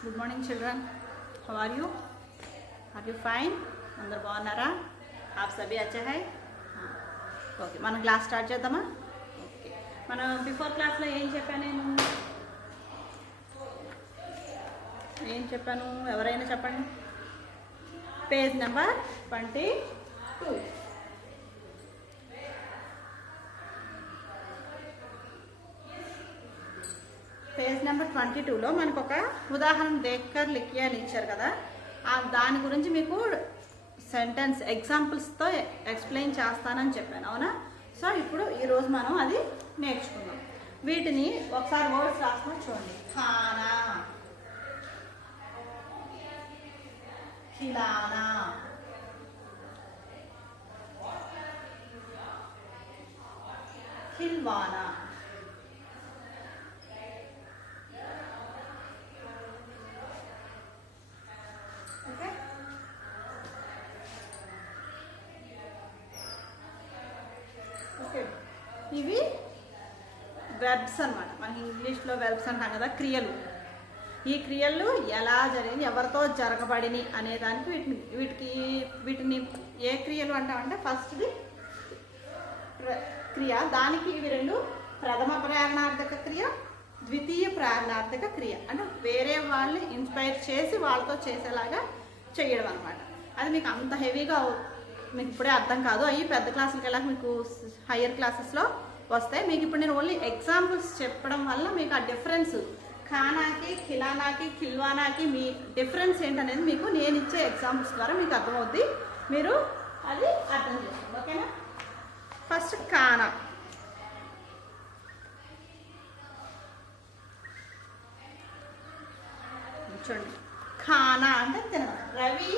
Good morning children, how are you? Fine? अंदर बाగున్నారా? आप सभी अच्छा है? हाँ ఓకే, మనం క్లాస్ స్టార్ట్ చేద్దామా? ఓకే, మనం బిఫోర్ క్లాస్లో ఏం చెప్పాను ఎవరైనా చెప్పండి. Page number 22. పేజ్ నెంబర్ 22లో మనకు ఒక ఉదాహరణ దేక్కర్ లిఖియా అని ఇచ్చారు కదా, దాని గురించి మీకు సెంటెన్స్ ఎగ్జాంపుల్స్తో ఎక్స్ప్లెయిన్ చేస్తానని చెప్పాను, అవునా? సో ఇప్పుడు ఈరోజు మనం అది నేర్చుకుందాం. వీటిని ఒకసారి వర్డ్స్ రాసుకొని చూడండి. ఖానా, ఖిలానా, ఖిల్వానా. ఇవి వెర్బ్స్ అన్నమాట. మనకి ఇంగ్లీష్లో వెర్బ్స్ అంటాం కదా, క్రియలు. ఈ క్రియలు ఎలా జరిగింది, ఎవరితో జరగబడిని అనేదానికి వీటిని ఏ క్రియలు అంటామంటే ఫస్ట్ది క్రియ, దానికి ఇవి రెండు ప్రథమ ప్రేరణార్థక క్రియ, ద్వితీయ ప్రేరణార్థక క్రియ. అంటే వేరే వాళ్ళని ఇన్స్పైర్ చేసి వాళ్ళతో చేసేలాగా చేయడం అనమాట. అది మీకు అంత హెవీగా మీకు ఇప్పుడే అర్థం కాదు, అవి పెద్ద క్లాసులకి వెళ్ళాక మీకు హయ్యర్ క్లాసెస్లో వస్తాయి. మీకు ఇప్పుడు నేను ఓన్లీ ఎగ్జాంపుల్స్ చెప్పడం వల్ల మీకు ఆ డిఫరెన్స్ ఖానాకి, ఖిలానాకి, ఖిల్వానాకి మీ డిఫరెన్స్ ఏంటనేది మీకు నేను ఇచ్చే ఎగ్జాంపుల్స్ ద్వారా మీకు అర్థమవుద్ది. మీరు అది అర్థం చేసుకోండి, ఓకేనా? ఫస్ట్ ఖానా. చూడండి, ఖానా అంటే తినడం. రవి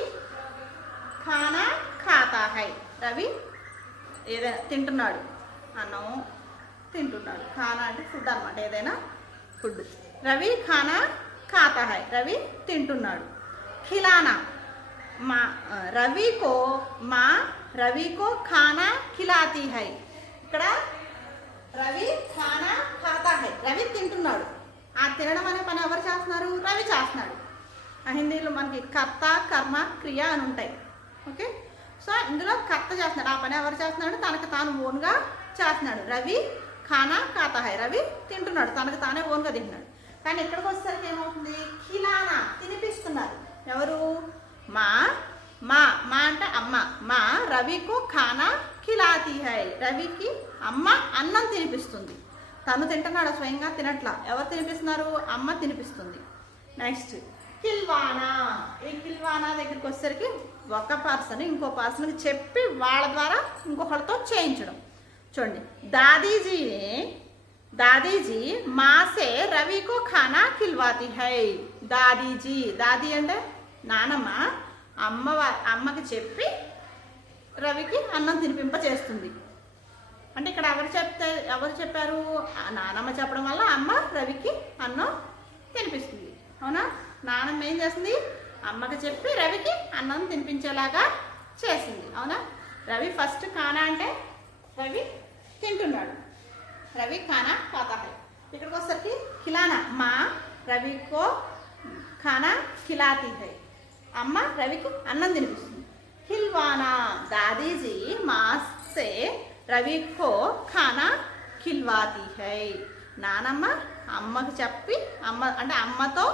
ఖానా ఖాతా హై. రవి ఏదైనా తింటున్నాడు, అన్నం తింటున్నాడు. ఖానా అంటే ఫుడ్ అనమాట, ఏదైనా ఫుడ్. రవి ఖానా ఖాతా హై, రవి తింటున్నాడు. ఖిలానా, రవికో ఖానా ఖిలాతీ హై. ఇక్కడ రవి ఖానా ఖాతా హై, రవి తింటున్నాడు. ఆ తినడం అనే పని ఎవరు చేస్తున్నారు? రవి చేస్తున్నాడు. హిందీలో మనకి కర్త, కర్మ, క్రియ అని ఉంటాయి, ఓకే? సో ఇందులో కర్త చేస్తున్నాడు, ఆ పని ఎవరు చేస్తున్నాడు? తనకు తాను ఓన్గా చేస్తున్నాడు. రవి ఖానా ఖాతా హై, రవి తింటున్నాడు, తనకు తానే ఓన్గా తింటున్నాడు. కానీ ఇక్కడికి వచ్చేసరికి ఏమవుతుంది? ఖిలానా, తినిపిస్తున్నారు. ఎవరు? మా అంటే అమ్మ. మా రవికో ఖానా ఖిలాతీ హై, రవికి అమ్మ అన్నం తినిపిస్తుంది. తను తింటున్నాడు, స్వయంగా తినట్లా. ఎవరు తినిపిస్తున్నారు? అమ్మ తినిపిస్తుంది. నెక్స్ట్ ఖిల్వానా. ఈ ఖిల్వానా దగ్గరికి వచ్చేసరికి ఒక పర్సన్ ఇంకో పర్సన్కి చెప్పి వాళ్ళ ద్వారా ఇంకొకరితో చేయించడం. చూడండి, దాదీజీ మాసే రవికో ఖానా ఖిల్వాతీ హై. దాదీ అంటే నానమ్మ. అమ్మకి చెప్పి రవికి అన్నం తినిపింప చేస్తుంది. అంటే ఇక్కడ ఎవరు చెప్పారు? నానమ్మ చెప్పడం వల్ల అమ్మ రవికి అన్నం తినిపిస్తుంది, అవునా? నానమ్మ ఏం చేస్తుంది? అమ్మకి చెప్పి రవికి అన్నం తినిపించేలాగా చేసింది, అవునా? రవి ఫస్ట్ ఖానా అంటే రవి తింటున్నాడు. రవి ఖానా ఖాతా హై. ఇక్కడికి వచ్చేసరికి ఖిలానా, మా రవికో ఖానా ఖిలాతీ హై, అమ్మ రవికి అన్నం తినిపిస్తుంది. ఖిల్వానా, దాదీజీ మాసే రవికో ఖానా ఖిల్వాతీ హై. నానమ్మ అమ్మకి చెప్పి అమ్మతో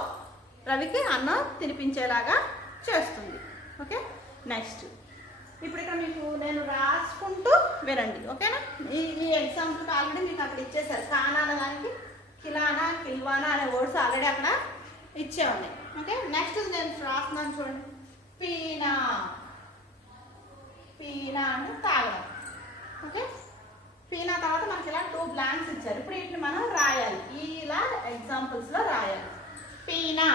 రవికి అన్నం తినిపించేలాగా చేస్తుంది, ఓకే? నెక్స్ట్ ఇప్పుడు ఇక్కడ మీకు నేను రాసుకుంటూ వినండి, ఓకేనా? ఈ ఎగ్జాంపుల్కి ఆల్రెడీ మీకు అక్కడ ఇచ్చేసారు. ఖానా అనడానికి ఖిలానా, ఖిల్వానా అనే వర్డ్స్ ఆల్రెడీ అక్కడ ఇచ్చే ఉన్నాయి, ఓకే? నెక్స్ట్ నేను రాస్తున్నాను చూడండి. పీనా అంటే తాగడం, ఓకే? పీనా తర్వాత మనకి ఇలా 2 బ్లాంక్స్ ఇచ్చారు. ఇప్పుడు వీటిని మనం రాయాలి, ఇలా ఎగ్జాంపుల్స్లో రాయాలి. పీనా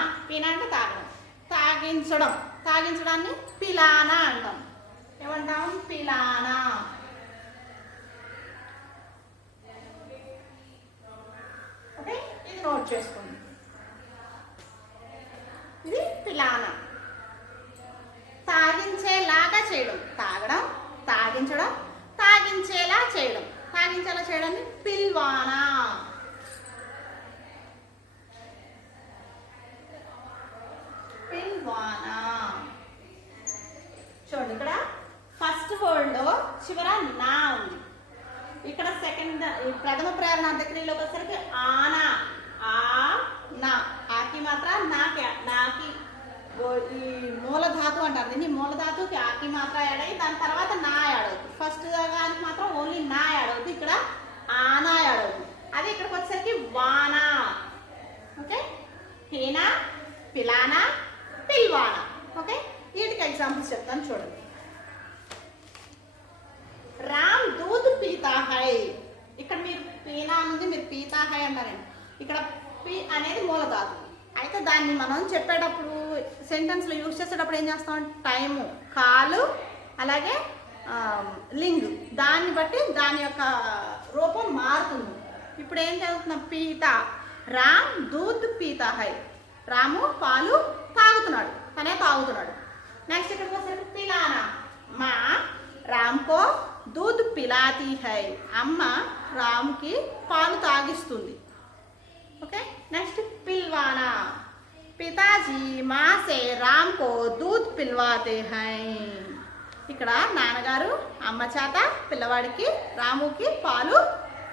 అంటే తాగడం. తాగించడాన్ని పిలానా అంటాం. ఏమంటాం? పిలానా. ఓకే, ఇది నోట్ చేసుకోండి. ఇది పిలానా. తాగించేలాగా చేయడం. తాగడం, తాగించడం, తాగించేలా చేయడం. తాగించేలా చేయడాన్ని పిల్వానా. వానా. చూడండి ఇక్కడ ఫస్ట్ వర్డ్ లో చివర నా ఉంది. ఇక్కడ సెకండ్ ప్రథమ ప్రేరణార్థ క్రియలోకి వచ్చేసరికి ఆనా, ఆ నా, ఆకి మాత్రం నాకి ఈ మూలధాతు అంటారు. దీన్ని మూలధాతుకి ఆకి మాత్రం యాడ్ అయ్యి దాని తర్వాత నా యాడ్ అవుతుంది. ఫస్ట్ దానికి మాత్రం ఓన్లీ నా యాడ్ అవుతుంది, ఇక్కడ ఆనా యాడ్ అవుతుంది. అది ఇక్కడికి వచ్చేసరికి వానా. ఓకే, హీనా, పిలానా, పిల్వానా. ఓకే, వీటికి ఎగ్జాంపుల్స్ చెప్తాను చూడండి. రామ్ దూద్ పీతా హై. ఇక్కడ మీరు పీనా ఉంది, మీరు పీతా హై అన్నారండి. ఇక్కడ పి అనేది మూలధాతు. అయితే దాన్ని మనం చెప్పేటప్పుడు సెంటెన్స్లో యూజ్ చేసేటప్పుడు ఏం చేస్తాం, టైము, కాలు, అలాగే లింగ్, దాన్ని బట్టి దాని యొక్క రూపం మారుతుంది. ఇప్పుడు ఏం చదువుతున్నాం, పీతా. రామ్ దూద్ పీతా హై. రాము పాలు తాగుతున్నాడు, తనే తాగుతున్నాడు. నెక్స్ట్ ఇక్కడికి వచ్చేసరికి పిలానా. మా రామ్కో దూద్ పిలాతీ హై. అమ్మ రామ్కి పాలు తాగిస్తుంది. Okay, next పిల్వానా. పితాజీ మా సే రామ్ కో దూద్ పిల్వాతే హై. ఇక్కడ నాన్నగారు అమ్మ చేత పిల్లవాడికి రాముకి పాలు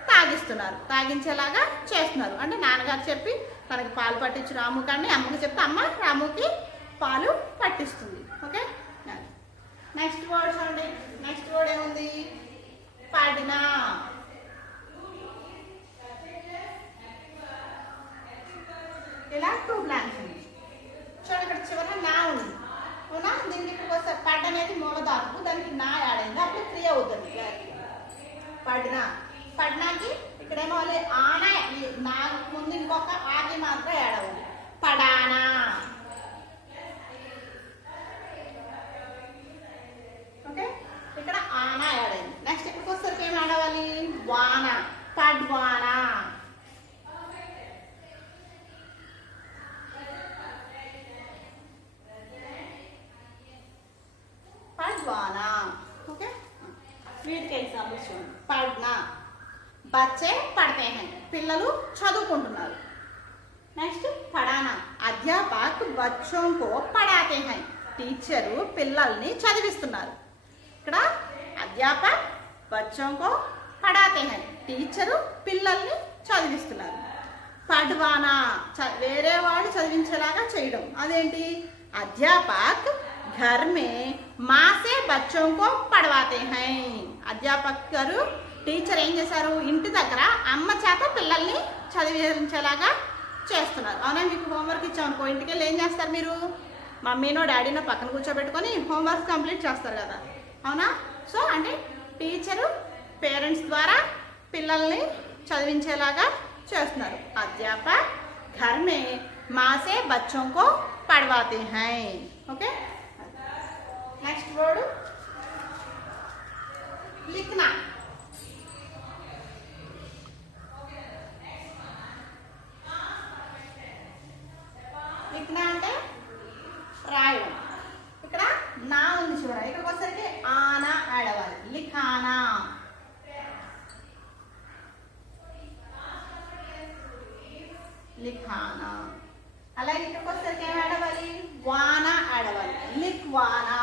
తాగిస్తున్నారు, తాగించేలాగా చేస్తున్నారు. అంటే నాన్నగారు చెప్పి తనకి పాలు పట్టించు రాము, కానీ అమ్మకి చెప్తే అమ్మ రాముకి పాలు పట్టిస్తుంది. ఓకే, నెక్స్ట్ వర్డ్ చూడండి. నెక్స్ట్ వర్డ్ ఏముంది, పడినా. ఇలా టూ బ్లాంక్స్ ఉంది. చూడండి ఇక్కడ చివర నా ఉంది, అవునా. దీనికి ఇక్కడికి వస్తే పడ్ అనేది మూలధాతువు, దానికి నా యాడ్ అయింది, అప్పుడు క్రియ అవుతుంది. పడినా, పడినాకి ఇక్కడేమో ఆన, నా ముందు ఇంకొక ఆకి మాత్రం యాడ్ అవ్వాలి. పడానా. ఓకే, ఇక్కడ ఆనా యాడ్ అయింది. నెక్స్ట్ ఇక్కడికి వస్తే ఏం యాడ్ అవ్వాలి, వాన, పడ్వానా. పడ్వానా. ఓకే, వీటికి ఎగ్జాంపుల్స్ చూడండి. పడ్నా, బచ్చే పడతే హై. పిల్లలు చదువుకుంటున్నారు. నెక్స్ట్ పడానా, అధ్యాపక్ బచ్చోంకో పడాతే హై. టీచరు పిల్లల్ని చదివిస్తున్నారు. ఇక్కడ అధ్యాపక్ బచ్చోంకో పడాతే హై. టీచరు పిల్లల్ని చదివిస్తున్నారు. పడ్వానా, వేరే వాళ్ళు చదివించేలాగా చేయడం. అదేంటి, అధ్యాపక్ घर में माँ से बच्चों को पढ़वाते हैं. అధ్యాపక్ గారు టీచర్ ఏం చేశారు, ఇంటి దగ్గర అమ్మ చేత పిల్లల్ని చదివించేలాగా చేస్తున్నారు. అవునా, మీకు హోంవర్క్ ఇచ్చామనుకో, ఇంటికి వెళ్ళి ఏం చేస్తారు మీరు, మమ్మీనో డాడీనో పక్కన కూర్చోబెట్టుకొని హోంవర్క్ కంప్లీట్ చేస్తారు కదా, అవునా. సో అంటే టీచరు పేరెంట్స్ ద్వారా పిల్లల్ని చదివించేలాగా చేస్తున్నారు. అధ్యాపక్ घर में माँ से बच्चों को पढ़वाते हैं. ओके, नेक्स्ट वर्ड लिखना. लिखना అంటే రాయడం. ఇక్కడ నా ఉంది చివర, ఇక్కడికి వచ్చేసరికి ఆనా యాడ్ అవ్వాలి. లిఖానా. లిఖానా. అలాగే ఇక్కడికి వచ్చేసరికి ఏం యాడ్ అవ్వాలి, వానా యాడ్ అవ్వాలి. లిఖ్వానా.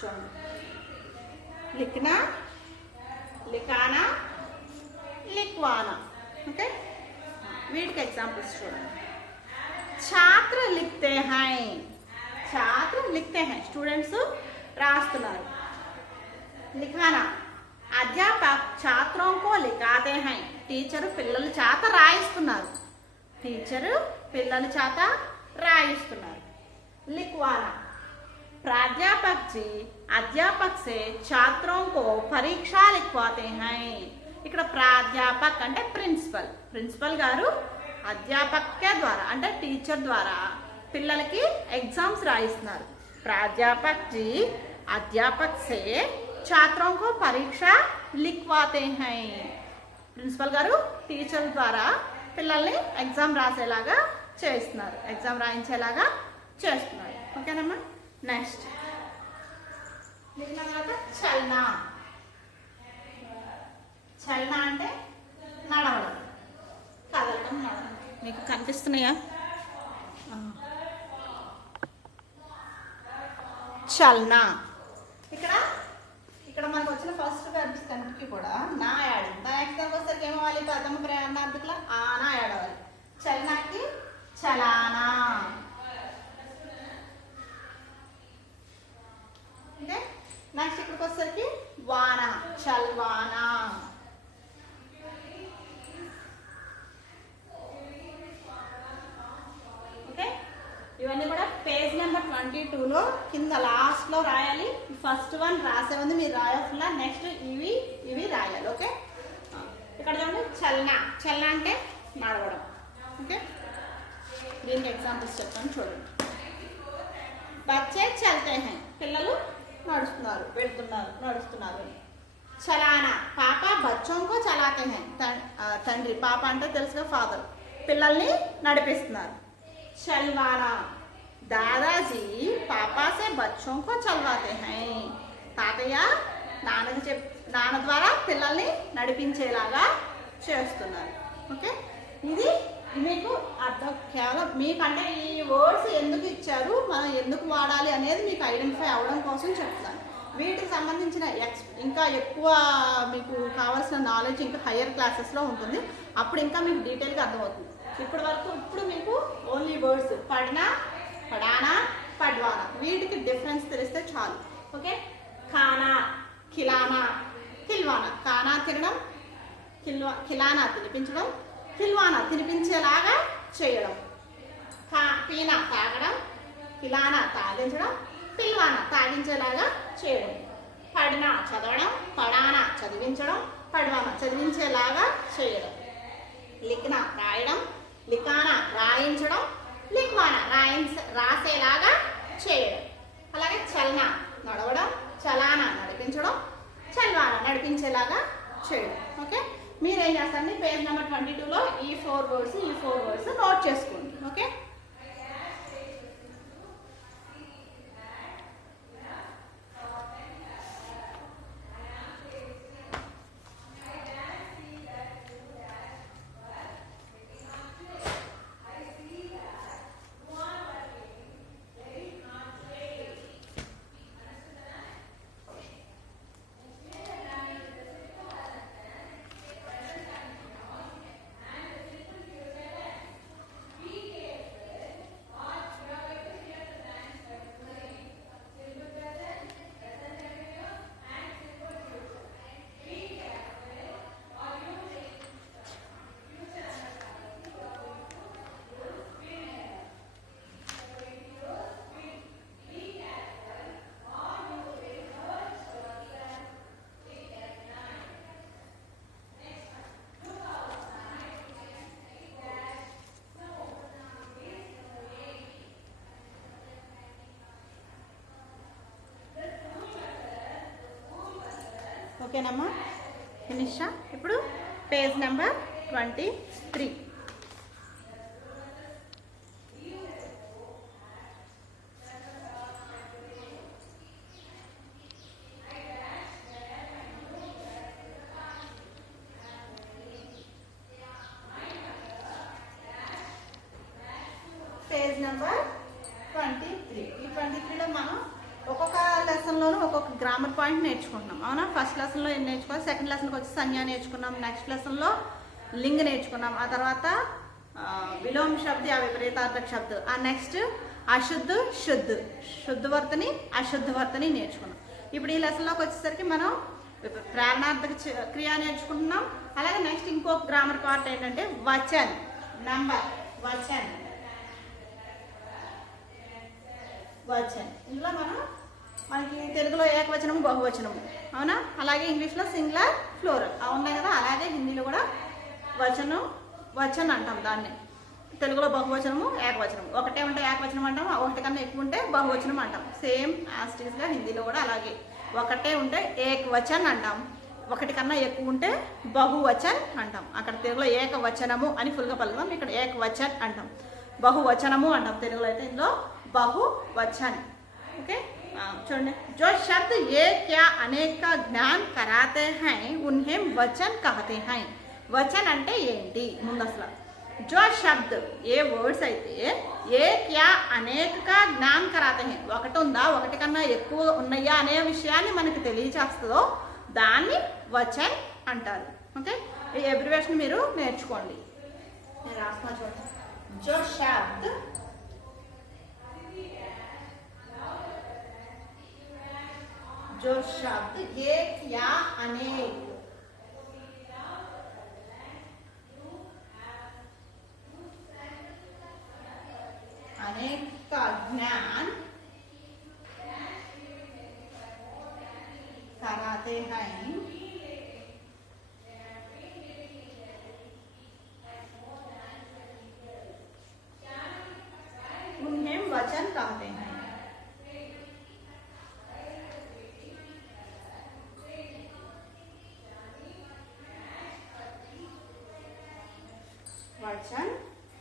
చూడండి, लिखना, लिखाना, लिखवाना. ओके, వీటికి ఎగ్జాంపుల్స్ చూడండి. छात्र लिखते हैं. छात्र लिखते हैं, స్టూడెంట్స్ రాస్తున్నారు. लिखाना, अध्यापक छात्रों को लिखाते हैं. టీచరు పిల్లల చేత రాయిస్తున్నారు. టీచరు పిల్లల చేత రాయిస్తున్నారు. लिखवाना, प्राध्यापक जी अध्यापक से छात्रों को परीक्षा लिखवाते हैं. ఇక్కడ ప్రాధ్యాపక్ అంటే ప్రిన్సిపల్. ప్రిన్సిపల్ గారు అధ్యాపక ద్వారా అంటే టీచర్ ద్వారా పిల్లలకి ఎగ్జామ్స్ రాయిస్తున్నారు. ప్రాధ్యాపక్ जी अध्यापक से छात्रों को परीक्षा लिखवाते हैं. ప్రిన్సిపల్ గారు టీచర్ ద్వారా పిల్లల్ని ఎగ్జామ్ రాసేలాగా చేస్తున్నారు, ఎగ్జామ్ రాయించేలాగా చేస్తున్నారు. ఓకేనమ్మా. నెక్స్ట్ लिखना తర్వాత చల్నా. చలన అంటే నడవడం, కదలడం, నడవడం. మీకు కనిపిస్తున్నాయా? చలన. ఇక్కడ మనకు వచ్చిన ఫస్ట్ వర్బ్స్ కనుక కూడా నా యాడ్. నెక్స్ట్ దానికి వస్తే ఏమవ్వాలి? ప్రథమ ప్రయాణార్థకుల ఆనా యాడ్ అవ్వాలి. చలనాకి చలానా. ఓకే, నెక్స్ట్ ఇక్కడికి వచ్చేసరికి వాన, చల్వానా. ఓకే, ఇవన్నీ కూడా పేజ్ నెంబర్ 22లో కింద లాస్ట్లో రాయాలి. ఫస్ట్ వన్ రాసే ఉంది మీరు రాయాల్సిన, నెక్స్ట్ ఇవి రాయాలి. ఓకే, ఇక్కడ చూడండి చలన. చలన అంటే నడవడం. ఓకే, దీనికి ఎగ్జాంపుల్స్ చెప్తాను చూడండి. బచ్చే చల్తే హై, పిల్లలు నడుస్తున్నారు, వెళ్తున్నారు, నడుస్తున్నారు. చలానా, పాప బచ్చోంకో చలాతే హై, తండ్రి, పాప అంటే తెలుసుగా ఫాదర్, పిల్లల్ని నడిపిస్తున్నారు. చల్వానా, దాదాజీ పాపా సే బచ్చోं को చల్వాతే హై, తాతయ్య నాన్న ద్వారా పిల్లల్ని నడిపించేలాగా చేస్తున్నారు. ఓకే, ఇది మీకు అర్థం. కేవలం మీకంటే ఈ వర్డ్స్ ఎందుకు ఇచ్చారు, మనం ఎందుకు వాడాలి అనేది మీకు ఐడెంటిఫై అవ్వడం కోసం చెప్తున్నాను. వీటికి సంబంధించిన ఇంకా ఎక్కువ మీకు కావాల్సిన నాలెడ్జ్ ఇంకా హయ్యర్ క్లాసెస్లో ఉంటుంది. అప్పుడు ఇంకా మీకు డీటెయిల్గా అర్థమవుతుంది. ఇప్పుడు మీకు ఓన్లీ వర్డ్స్ పడ్నా, పడానా, పడ్వానా, వీటికి డిఫరెన్స్ తెలిస్తే చాలు. ఓకే, ఖానా, ఖిలానా, ఖిల్వానా. ఖానా తినడం, ఖిలానా తినిపించడం, ఖిల్వానా తినిపించేలాగా చేయడం. పీనా తాగడం, ఖిలానా తాగించడం, పిల్వానా తాగించేలాగా చేయడం. పడినా చదవడం, పడానా చదివించడం, పడ్వానా చదివించేలాగా చేయడం. లిఖనా రాయడం, లిఖానా రాయించడం, లిఖ్వానా రాసేలాగా చేయడం. అలాగే చలనా నడవడం, చలానా నడిపించడం, చల్వానా నడిపించేలాగా చేయడం. ఓకే, మీరేం చేస్తారండి, పేజ్ నెంబర్ 22లో ఈ 4 వర్డ్స్ నోట్ చేసుకోండి. ఓకే, ఓకేనమ్మా, ఫినిషా. ఇప్పుడు పేజ్ నెంబర్ 23. Page number 23. ఈ 23లో మనం ఒక్కొక్క లెసన్లోనూ ఒక్కొక్క గ్రామర్ పాయింట్ నేర్చుకుంటున్నాం. అవునా, ఫస్ట్ లెసన్లో ఏం నేర్చుకోవాలి, సెకండ్ లెసన్కి వచ్చి సంజ్ఞ నేర్చుకున్నాం, నెక్స్ట్ లెసన్లో లింగ్ నేర్చుకున్నాం, ఆ తర్వాత విలోమ శబ్ద విపరీతార్థక శబ్ద, ఆ నెక్స్ట్ అశుద్ధ శుద్ధ, శుద్ధవర్తని అశుద్ధవర్తని నేర్చుకున్నాం. ఇప్పుడు ఈ లెసన్లోకి వచ్చేసరికి మనం ప్రేరణార్థక క్రియ నేర్చుకుంటున్నాం. అలాగే నెక్స్ట్ ఇంకొక గ్రామర్ పార్ట్ ఏంటంటే వచన్, నంబర్, వచన్. ఇందులో మనకి తెలుగులో ఏకవచనము, బహువచనము, అవునా, అలాగే ఇంగ్లీష్లో సింగులర్, ఫ్లోరల్ ఉన్నాయి కదా. అలాగే హిందీలో కూడా వచన్ అంటాం దాన్ని. తెలుగులో బహువచనము, ఏకవచనము, ఒకటే ఉంటే ఏకవచనం అంటాం, ఒకటి కన్నా ఎక్కువ ఉంటే బహువచనం అంటాం. సేమ్ యాస్టీస్గా హిందీలో కూడా అలాగే ఒకటే ఉంటే ఏకవచన్ అంటాం, ఒకటి కన్నా ఎక్కువ ఉంటే బహువచన్ అంటాం. అక్కడ తెలుగులో ఏకవచనము అని ఫుల్గా పలుకుతాం, ఇక్కడ ఏకవచన్ అంటాం. బహువచనము అంటాం తెలుగులో, అయితే ఇందులో బహువచన్. ఓకే, छोड़ने जो शब्द ये क्या अनेक का ज्ञान कराते हैं उन्हें वचन कहते हैं. వచన్ అంటే ఏంటి ముందు అసలు जो शब्द ఏ వర్డ్స్ అయితే ఏ క్యా అనేక జ్ఞాన్ కరాతే హై ఒకటి ఉందా ఒకటి కన్నా ఎక్కువ ఉన్నాయా అనే విషయాన్ని మనకి తెలియజేస్తుందో దాన్ని వచన్ అంటారు. ఓకే, ఈ అబ్రివేషన్ మీరు నేర్చుకోండి. నేను రాస్తున్నా చూడండి. जो शब्द जो शब्द एक या अनेक अनेक का ज्ञान कराते हैं उन्हें वचन कहते हैं. वचन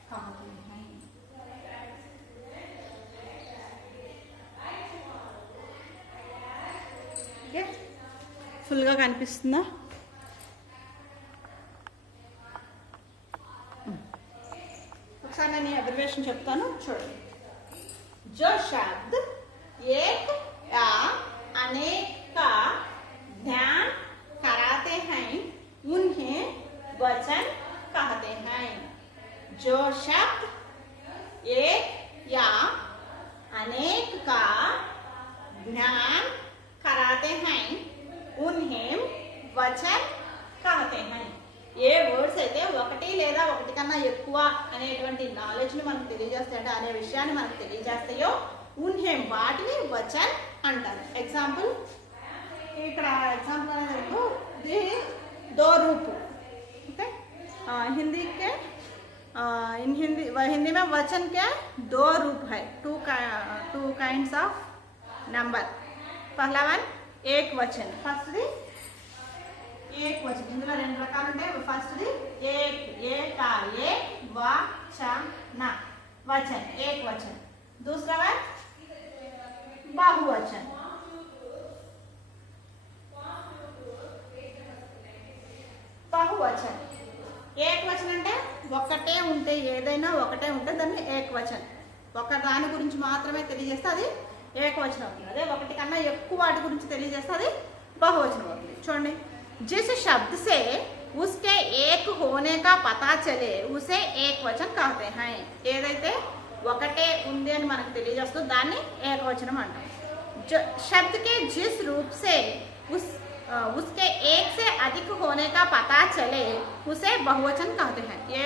कहते हैं. ఫుల్గా కనిపిస్తుందా? ఒకసారి నేను అబ్రివేషన్ చెప్తాను చూడండి. जो शब्द एक या अनेक का ध्यान कराते हैं उन्हें वचन कहते हैं. जो शब्द एक या अनेक का ध्यान कराते हैं उन्हें वचन कहते हैं. ఏ వర్డ్స్ అయితే ఒకటి లేదా ఒకటి కన్నా ఎక్కువ అనేటువంటి నాలెడ్జ్ని మనకు తెలియజేస్తాయంటే అనే విషయాన్ని మనకు తెలియజేస్తాయో ఉన్హేం వాటిని వచన్ అంటారు. ఎగ్జాంపుల్ ఇక్కడ ఎగ్జాంపుల్ అనేది దో రూపు. ఓకే, हिंदी के इन हिंदी में वचन के दो रूप है. Two kinds of number. पहला वन एक वचन. फर्स्ट दी एक वचन. इंదులో రెండు రకాలు ఉంటాయి. ఫస్ట్ ది एक वचन वचन एक वचन. दूसरा वन बहुवचन. बहुवचन ఏక్ వచన్ అంటే ఒకటే ఉంటే ఏదైనా ఒకటే ఉంటే దాన్ని ఏక్ వచన్. ఒక దాని గురించి మాత్రమే తెలియజేస్తే అది ఏకవచనం అవుతుంది. అదే ఒకటి కన్నా ఎక్కువ వాటి గురించి తెలియజేస్తే అది బహువచనం అవుతుంది. చూడండి, जिस शब्द से उसके एक होने का पता चले उसे एक वचन कहते हैं. ఏదైతే ఒకటే ఉంది అని మనకు తెలియజేస్తుందో దాన్ని ఏకవచనం అంటాం. शब्द के जिस रूप से उसके एक से अधिक होने का पता चले उसे बहुवचन कहते हैं. ఏ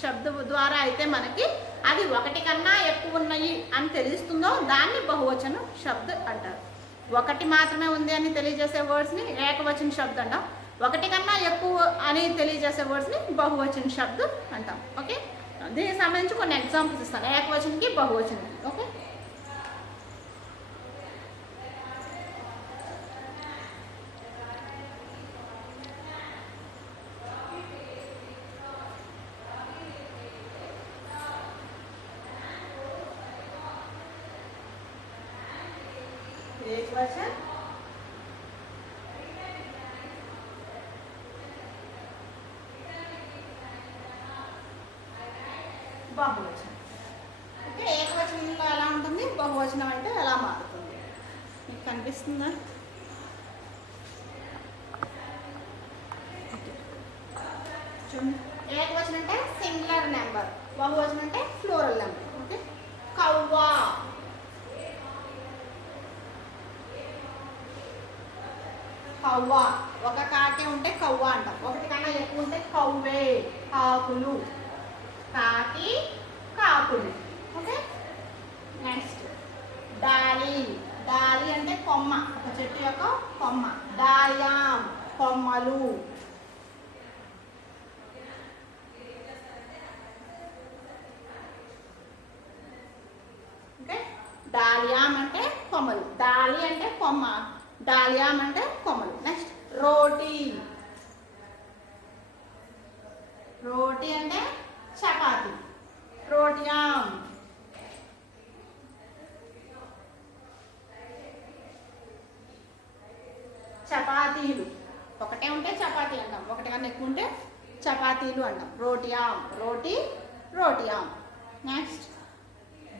శబ్ద ద్వారా అయితే మనకి అది ఒకటి కన్నా ఎక్కువ ఉన్నాయి అని తెలుస్తుందో దాన్ని బహువచనం శబ్ద అంటారు. ఒకటి మాత్రమే ఉంది అని తెలియజేసే వర్డ్స్ని ఏకవచన శబ్ద అంటాం. ఒకటి కన్నా ఎక్కువ అని తెలియజేసే వర్డ్స్ని బహువచన శబ్ద అంటాం. ఓకే, దీనికి సంబంధించి కొన్ని ఎగ్జాంపుల్స్ ఇస్తాను ఏకవచనకి బహువచనం. ఓకే, एक वचन బహువచనం. ఓకే, ఏకవచనంలో ఎలా ఉంటుంది, బహువచనం అంటే ఎలా మారుతుంది మీకు కనిపిస్తుందా? చూడండి, ఏకవచనం అంటే సింగులర్ నెంబర్, బహువచనం అంటే ఫ్లోరల్ నెంబర్. ఓకే, కవ్వా, కవ్వ. ఒక కాకే ఉంటే కవ్వ అంటాం. ఒకటి కన్నా ఎక్కువ ఉంటే కవ్వే, కాకులు. కాకి, కాకులు. Okay, next Dolly. డాలి అంటే కొమ్మ, ఒక చెట్టు యొక్క కొమ్మ. డాయాం, కొమ్మలు. ఓకే, డాలియాం అంటే కొమ్మలు. డాలి అంటే కొమ్మ, డాలియాం అంటే కొమ్మలు. నెక్స్ట్ రోటీ. రోటీ అంటే చపాతి. రోటియాం. చపాతీలు. ఒకటే ఉంటే చపాతీ అంటాం, ఒకటి కన్నా ఎక్కువ ఉంటే చపాతీలు అంటాం. రోటియామ్, రోటీ, రోటియామ్. నెక్స్ట్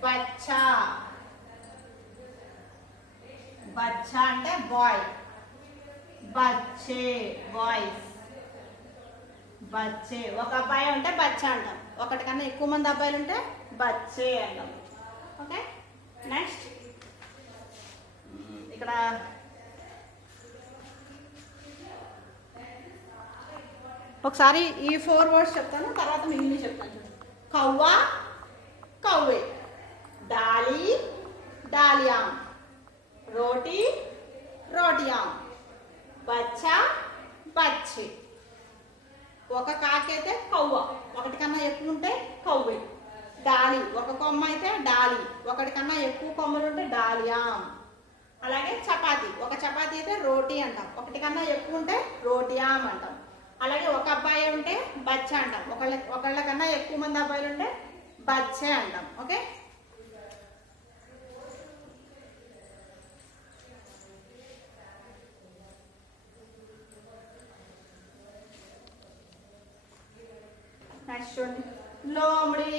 బచ్చా. బచ్చా అంటే బాయ్, బచ్చే బాయ్స్. బచ్చే ఒక అబ్బాయి ఉంటే బచ్చా అంటాం, ఒకటి కన్నా ఎక్కువ మంది అబ్బాయిలు ఉంటే బచ్చే అంటాం. ఓకే. నెక్స్ట్ ఇక్కడ ఒకసారి ఈ 4 వర్డ్స్ చెప్తాను, తర్వాత మిగిలిన చెప్తాను చూడండి. కవ్వ, కవ్వే. డాలి, డాలియామ్. రోటీ, రోటియామ్. బచ్చా, బచ్చే. ఒక కాకైతే కవ్వ, ఒకటి కన్నా ఎక్కువ ఉంటే కవ్వే. డాలి ఒక కొమ్మ అయితే డాలి, ఒకటి కన్నా ఎక్కువ కొమ్మలు ఉంటే డాలియామ్. అలాగే చపాతీ, ఒక చపాతీ అయితే రోటీ అంటాం, ఒకటి కన్నా ఎక్కువ ఉంటే రోటియామ్ అంటాం. అలాగే ఒక అబ్బాయి ఉంటే బచ్చా అంటాం, ఒకళ్ళ కన్నా ఎక్కువ మంది అబ్బాయిలు ఉంటే బచ్చే అంటాం. ఓకే. నెక్స్ట్ చూడండి, లోమడి.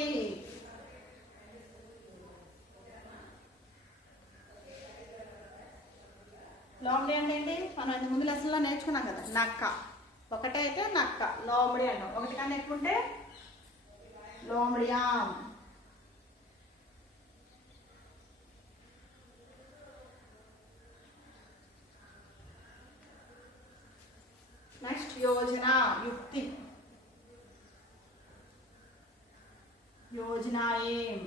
లోమడి అంటే ఏంటి? మనం ఇంత ముందు లెసన్లో నేర్చుకున్నాం కదా, నక్క. ఒకటే అయితే నక్క, లోమడి అన్నాం. ఒకటి కన్నా ఎక్కువ ఉంటే లోమడియామ్. నెక్స్ట్ యోజన, యుక్తి. యోజన ఏం?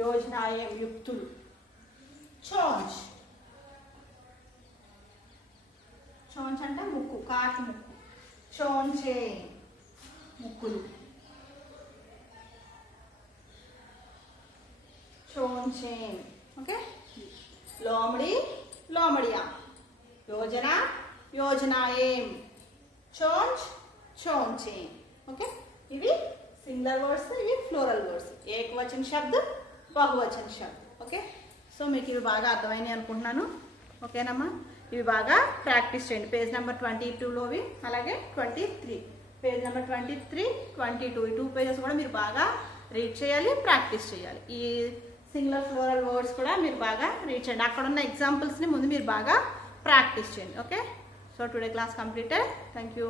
యోజన ఏం యుక్తులు. చోంచ్. చోంచ్ అంటే ముక్కు, కాకి ముక్కు. చోంచే ముక్కులు. చోంచే. ఓకే. లోమడి, లోమడియా. యోజన, యోజన ఏం. చోంచ్, చోంచే. ఓకే. ఇవి సింగులర్ వర్డ్స్, ఇవి ఫ్లోరల్ వర్డ్స్. ఏకవచన శబ్ద, బహువచన శబ్ద. ఓకే. సో మీకు ఇవి బాగా అర్థమైనాయి అనుకుంటున్నాను. ఓకేనమ్మా. ఇవి బాగా ప్రాక్టీస్ చేయండి. పేజ్ నెంబర్ 22లోవి, అలాగే 23, పేజ్ నెంబర్ 23, 22 ఈ 2 పేజెస్ కూడా మీరు బాగా రీడ్ చేయాలి, ప్రాక్టీస్ చేయాలి. ఈ సింగులర్ ఫ్లోరల్ వర్డ్స్ కూడా మీరు బాగా రీడ్ చేయండి. అక్కడ ఉన్న ఎగ్జాంపుల్స్ని ముందు మీరు బాగా ప్రాక్టీస్ చేయండి. Okay. So today class completed. Thank you.